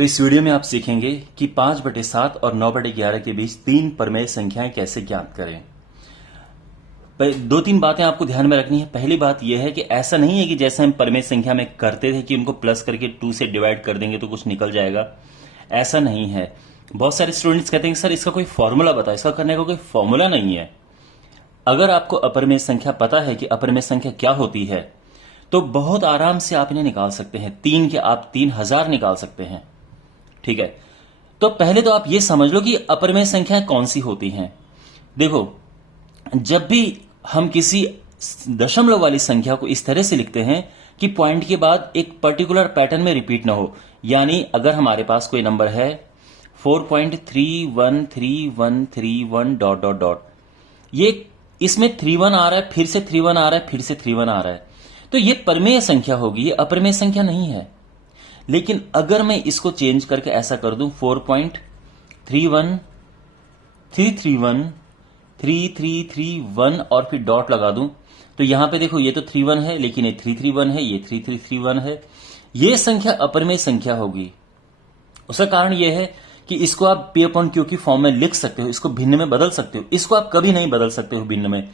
तो इस वीडियो में आप सीखेंगे कि 5/7 और 9/11 के बीच तीन परमेय संख्याएं कैसे ज्ञात करें। दो तीन बातें आपको ध्यान में रखनी है। पहली बात यह है कि ऐसा नहीं है कि जैसे हम परमेय संख्या में करते थे कि उनको प्लस करके 2 से डिवाइड कर देंगे तो कुछ निकल जाएगा। ऐसा नहीं है। बहुत सारे स्टूडेंट्स कहते हैं सर इसका कोई फॉर्मूला बताओ। इसका करने का कोई फॉर्मूला नहीं है। अगर आपको अपरमेय संख्या पता है कि अपरमेय संख्या क्या होती है तो बहुत आराम से आप इन्हें निकाल सकते हैं। 3 के आप 3000 निकाल सकते हैं। ठीक है, तो पहले तो आप ये समझ लो कि अपरमेय संख्याएं कौन सी होती हैं। देखो, जब भी हम किसी दशमलव वाली संख्या को इस तरह से लिखते हैं कि पॉइंट के बाद एक पर्टिकुलर पैटर्न में रिपीट ना हो, यानी अगर हमारे पास कोई नंबर है 4.31331 डॉट डॉट डॉट, ये इसमें 31 आ रहा है, फिर से 31 आ रहा है, फिर से 31 आ रहा है, तो ये परमेय संख्या होगी, ये अपरमेय संख्या नहीं है। लेकिन अगर मैं इसको चेंज करके ऐसा कर दूं 4.31331 और फिर डॉट लगा दूं, तो यहां पे देखो ये तो 31 है, लेकिन ये 331 है, ये 3331 है, ये संख्या अपरमेय संख्या होगी। उसका कारण यह है कि इसको आप P अपॉन Q की फॉर्म में लिख सकते हो, इसको भिन्न में बदल सकते हो, इसको आप कभी नहीं बदल सकते हो भिन्न में,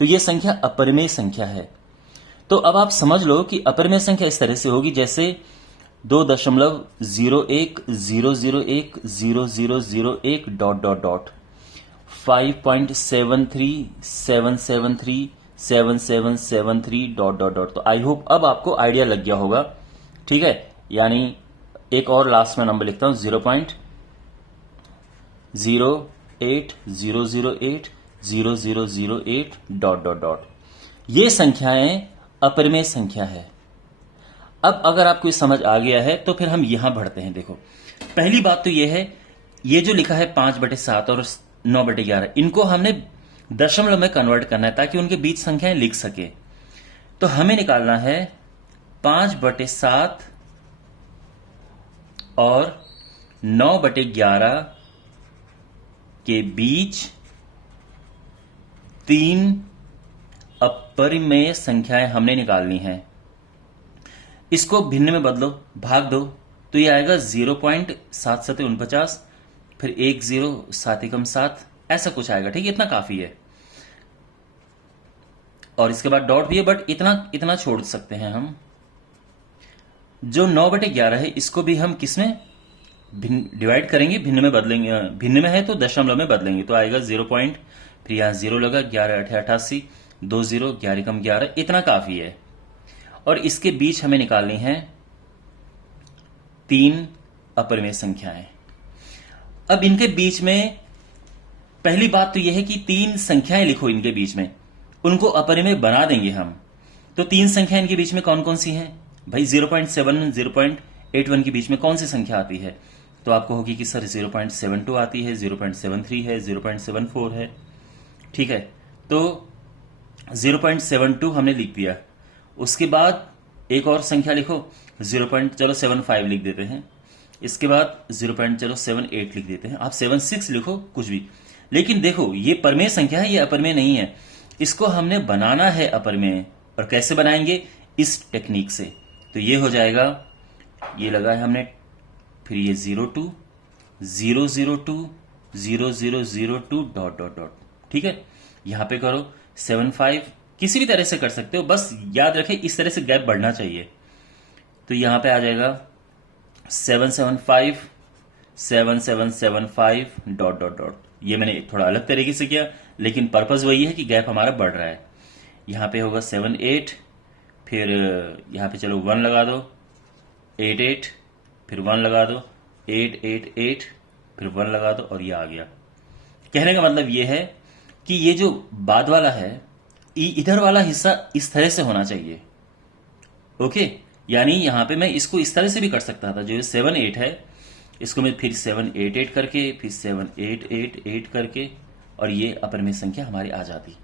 तो यह संख्या अपरमेय संख्या है। तो अब आप समझ लो कि अपरमेय संख्या इस तरह से होगी जैसे 2.01001001001 dot dot dot 5.73773 dot dot dot. तो आई होप अब आपको आइडिया लग गया होगा। ठीक है, यानी एक और लास्ट में नंबर लिखता हूं 0.080080008 डॉट डॉट डॉट। ये संख्याएं अपरमेय संख्या है। अब अगर आपको ये समझ आ गया है तो फिर हम यहां बढ़ते हैं। देखो, पहली बात तो ये है, ये जो लिखा है 5/7 और 9/11, इनको हमने दशमलव में कन्वर्ट करना है ताकि उनके बीच संख्याएं लिख सके। तो हमें निकालना है 5/7 और 9/11 के बीच तीन अपरिमेय संख्याएं हमने निकालनी है। इसको भिन्न में बदलो, भाग दो, तो ये आएगा 0.7749, फिर 1 0 7 एकम 7, ऐसा कुछ आएगा। ठीक है, इतना काफी है। और इसके बाद डॉट भी है, बट इतना छोड़ सकते हैं हम। जो 9/11 है इसको भी हम किसमें डिवाइड करेंगे, भिन्न में बदलेंगे। भिन्न में है तो दशमलव में बदलेंगे, तो आएगा 0 पॉइंट, फिर यहां 0 लगा, 11 8 88, 2 0, 11 एकम 11, इतना काफी है। और इसके बीच हमें निकालनी है तीन अपरमेय संख्याएं। अब इनके बीच में पहली बात तो यह है कि तीन संख्याएं लिखो इनके बीच में, उनको अपरिमेय बना देंगे हम। तो तीन संख्याएं इनके बीच में कौन कौन सी हैं भाई? 0.7 0.81 के बीच में कौन सी संख्या आती है? तो आपको होगी कि सर 0.72 आती है, 0.73 है, 0.74 है। ठीक है, तो 0.72 हमने लिख दिया। उसके बाद एक और संख्या लिखो 0.75 लिख देते हैं। इसके बाद 0.78 लिख देते हैं। आप 76 लिखो, कुछ भी। लेकिन देखो, ये परमेय संख्या है, ये अपरमेय नहीं है। इसको हमने बनाना है अपरमेय। और कैसे बनाएंगे? इस टेक्निक से। तो ये हो जाएगा, ये लगा है हमने, फिर ये 02 002 0002 डॉट डॉट डॉट। ठीक है, यहां पे करो 75, किसी भी तरह से कर सकते हो, बस याद रखें इस तरह से गैप बढ़ना चाहिए। तो यहां पे आ जाएगा 775 7775 डॉट डॉट डॉट। ये मैंने थोड़ा अलग तरीके से किया, लेकिन पर्पस वही है कि गैप हमारा बढ़ रहा है। यहां पे होगा 78, फिर यहां पे चलो 1 लगा दो, 88, फिर 1 लगा दो, 888, फिर 1 लगा दो, और ये आ गया। कहने का मतलब ये है कि ये जो बाद वाला है, इधर वाला हिस्सा इस तरह से होना चाहिए। ओके, यानी यहां पे मैं इसको इस तरह से भी कर सकता था। जो 78 है इसको मैं फिर 788 करके, फिर 7888 करके, और ये अपरमेय संख्या हमारी आ जाती।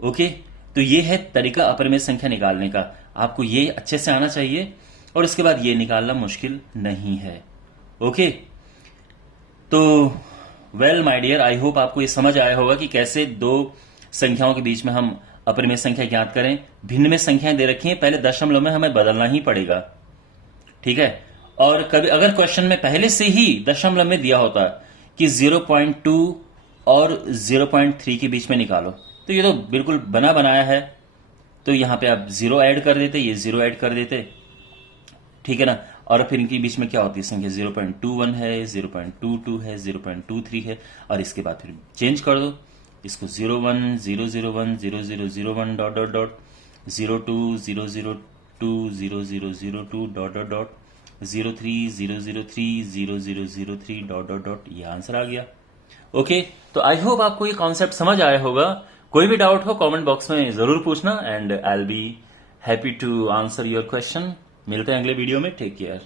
ओके, तो ये है तरीका अपरमेय संख्या निकालने का। आपको ये अच्छे से आना चाहिए, और इसके बाद ये निकालना मुश्किल नहीं है। ओके, तो well my dear, I hope आपको ये समझ आया होगा कि कैसे दो संख्याओं के बीच में हम अपरिमेय संख्या ज्ञात करें। भिन्न में संख्याएं दे रखी हैं, पहले दशमलव में हमें बदलना ही पड़ेगा। ठीक है, और कभी अगर क्वेश्चन में पहले से ही दशमलव में दिया होता कि 0.2 और 0.3 के बीच में निकालो, तो ये तो बिल्कुल बना बनाया है, तो यहां पे आप 0 ऐड कर देते, ये 0 ऐड कर देते, ठीक है ना। और फिर इनके बीच में क्या होती है संख्या, 0.21 है, 0.22 है, 0.23 है, और इसके बाद फिर चेंज कर दो इसको, 01 001 0001 dot dot dot 02 002 0002 dot dot dot 03 003 0003 dot dot dot, ये आंसर आ गया। ओके, तो आई होप आपको ये कॉन्सेप्ट समझ आया होगा। कोई भी डाउट हो कमेंट बॉक्स में जरूर पूछना, and I will be happy to answer your question. मिलते हैं अगले वीडियो में, टेक केयर।